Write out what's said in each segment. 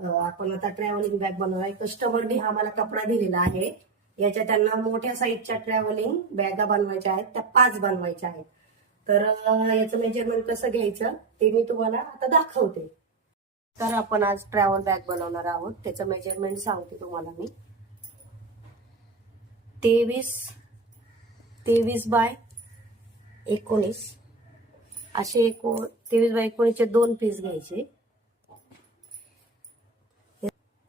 आपण आता travelling bag बनवणार आहे. कस्टमरने हा मला कपडा दिलेला आहे. याच्या त्यांना मोठ्या साईजच्या ट्रॅव्हलिंग बॅगा बनवायच्या आहेत, त्या 5 बनवायच्या आहेत. तर याचं मेजरमेंट कसं घ्यायचं ते मी तुम्हाला आता दाखवते. तर आपण आज ट्रॅव्हल बॅग बनवणार आहोत. त्याचं मेजरमेंट सांगते तुम्हाला मी. 23 बाय 19 असे 23 बाय 19चे 2 पीस घ्यायचे.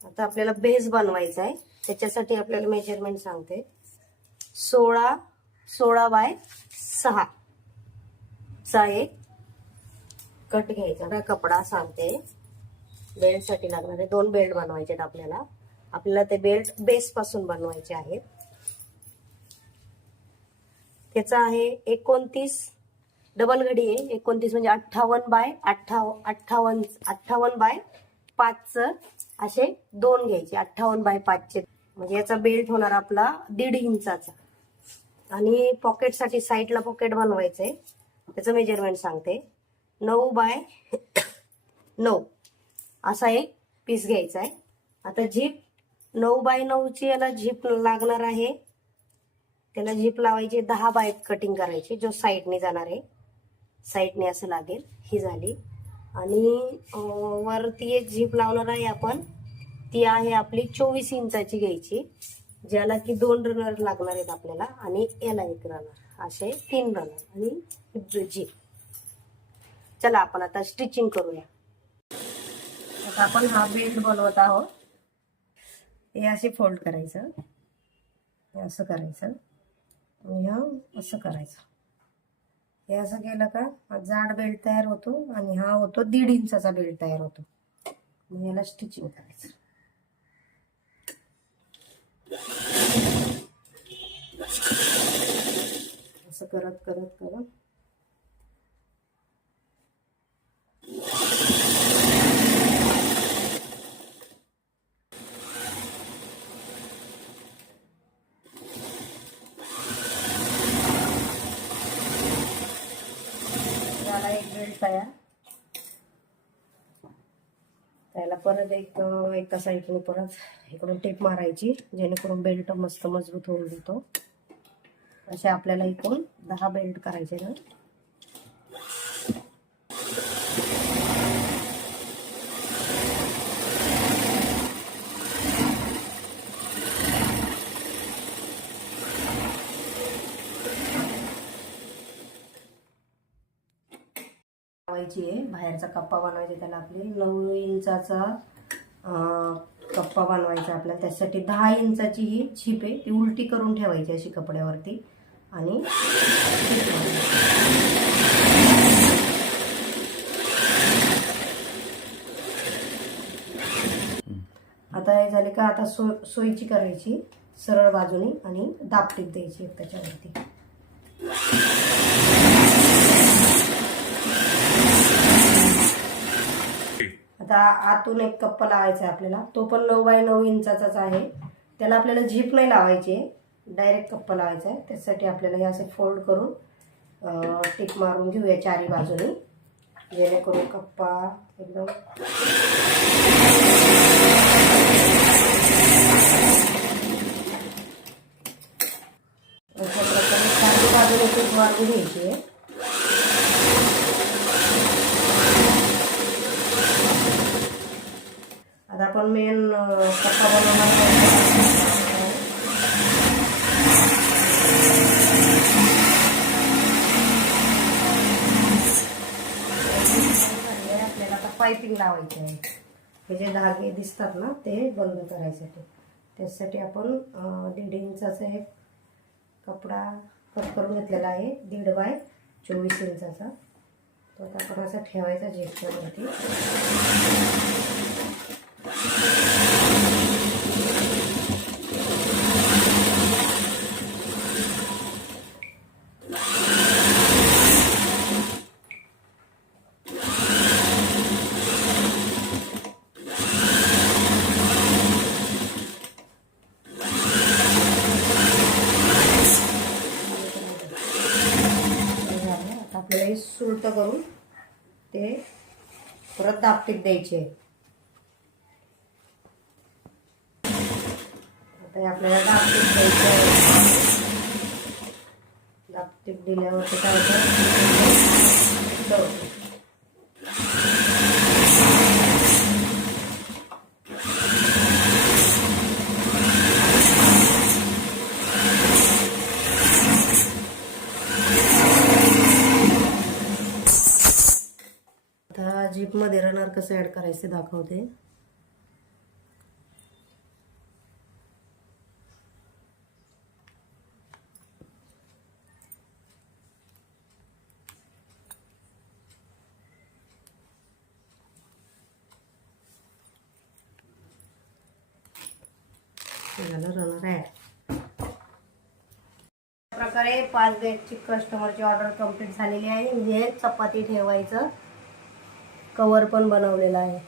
आता आपल्याला बेस बनवायचा आहे, त्याच्यासाठी आपल्याला मेजरमेंट सांगते. 16 बाय 6 चा एक कट घ्यायचा. कपडा सांगते. बेल्ट साठी लागणारे 2 बेल्ट बनवायचे आहेत आपल्याला ते बेल्ट बेस पासून बनवायचे आहेत. त्याचा आहे 29 डबल घडी आहे. 29 म्हणजे 58 बाय 58 बाय 5 असे 2 घ्यायचे. 58 बाय 5 म्हणजे याचा बेल्ट होणार आपला 1.5 इंचाचा. आणि पॉकेट साठी साईडला पॉकेट बनवायचंय. त्याचं मेजरमेंट सांगते. 9 बाय 9 असा एक पीस घ्यायचा आहे. आता झीप 9 बाय 9 ची याला झीप लागणार आहे. त्याला झीप लावायची 10 बाय कटिंग करायची. जो साईडने जाणार आहे, साईडने असं लागेल. ही झाली. आणि वरती एक झीप लावणार आहे आपण. ती आहे आपली 24 इंचाची घ्यायची, ज्याला की 2 रनर लागणार आहेत आपल्याला आणि याला 1 रनर, असे 3 रनर आणि झीप. चला आपण आता स्टिचिंग करूया. आता आपण हा बेल्ट बनवत आहोत. हे असे फोल्ड करायचं, हे असं करायचं आणि असं करायचं. हे असं केलं का हा जाड बेल्ट तयार होतो आणि हा होतो 1.5 इंचाचा बेल्ट तयार होतो. मग याला स्टिचिंग करायचं. असं करत करत करत झाला एक बेल्ट तयार. त्याला परत एका साईडने परत इकडून टेप मारायची, जेणेकरून बेल्ट मस्त मजबूत होऊन देतो. असे आपल्याला इकडून 10 बेल्ट करायचे ना. बाहेरचा कप्पा बनवायचा. त्याला आपले 9 इंचाचा कप्पा बनवायचा आपल्याला. त्यासाठी 10 इंचाची ही झीप आहे, ती उलटी करून ठेवायची अशी कपड्यावरती. आणि आता हे झाले का, आता सोयीची करायची सरळ बाजूनी आणि दाबटीप द्यायची त्याच्यावरती. आता आतून एक कप्पा लावायचा आहे आपल्याला. तो पण 9 बाय 9 इंचाचाच आहे. त्याला आपल्याला झीप नाही लावायची, डायरेक्ट कप्पा लावायचा आहे. त्यासाठी आपल्याला हे असे फोल्ड करून टिप मारून घेऊया चारी बाजूनी, जेणेकरून कप्पा एकदम अशा प्रकारे चारी बाजूने टिप मारून घ्यायची. आता आपण मेन कप्पा बनवणार. आपल्याला आता पायपिंग लावायची आहे. हे जे धागे दिसतात ना ते बंद करायसाठी. त्यासाठी आपण 1.5 इंचाचा एक कपडा कट करून घेतलेला आहे, 1.5 बाय 24 इंचाचा. तो आता आपण असा ठेवायचा झेपच्यावरती. आपल्याला हे सुलट करून ते परत दाबटीप द्यायचे. आता हे आपल्याला दाबटीक द्यायचं आहे. दाबटीक दिल्यावर ते काय होतं, आता जीप मध्ये रनर कसं ऍड करायचं ते दाखवते. झालं रनर ऍड. प्रकारे 5 बॅगची कस्टमरची ऑर्डर कंप्लीट झालेली आहे. हे चपाती ठेवायचं कवर पण बनवलेलं आहे.